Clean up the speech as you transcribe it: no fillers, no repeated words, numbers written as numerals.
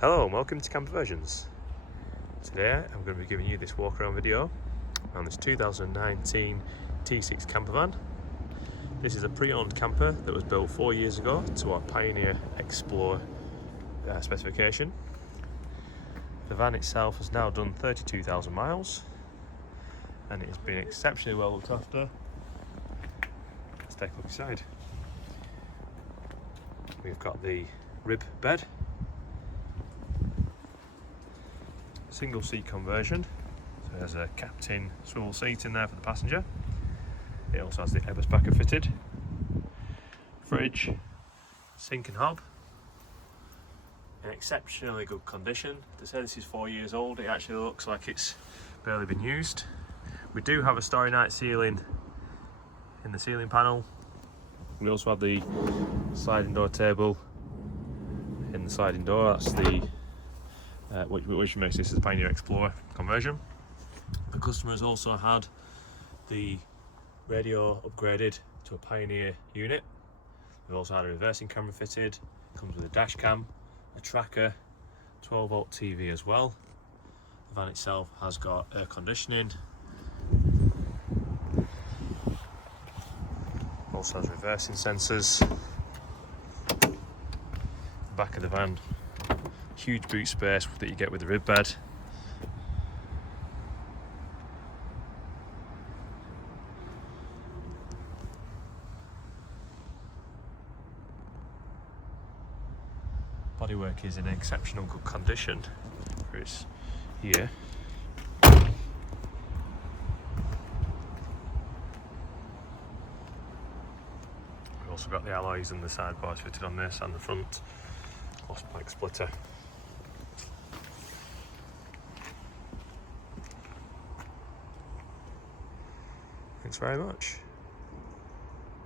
Hello and welcome to Camperversions. Today I'm going to be giving you this walk around video on this 2019 T6 campervan. This is a pre-owned camper that was built 4 years ago to our Pioneer Explorer specification. The van itself has now done 32,000 miles and it has been exceptionally well looked after. Let's take a look inside. We've got the rib bed, single seat conversion, so there's a captain swivel seat in there for the passenger. It also has the Eberspacher fitted, fridge, sink and hob, in exceptionally good condition. To say this is 4 years old, it actually looks like it's barely been used. We do have a Starry Night ceiling in the ceiling panel. We also have the sliding door table in the sliding door. That's the which makes this a Pioneer Explorer conversion. The customer has also had the radio upgraded to a Pioneer unit. We've also had a reversing camera fitted. It comes with a dash cam, a tracker, 12-volt TV as well. The van itself has got air conditioning. Also has reversing sensors. The back of the van, huge boot space that you get with the rib bed. Bodywork is in exceptional good condition. It's here. We've also got the alloys and the sidebars fitted on this and the front lost plank splitter. Thanks very much.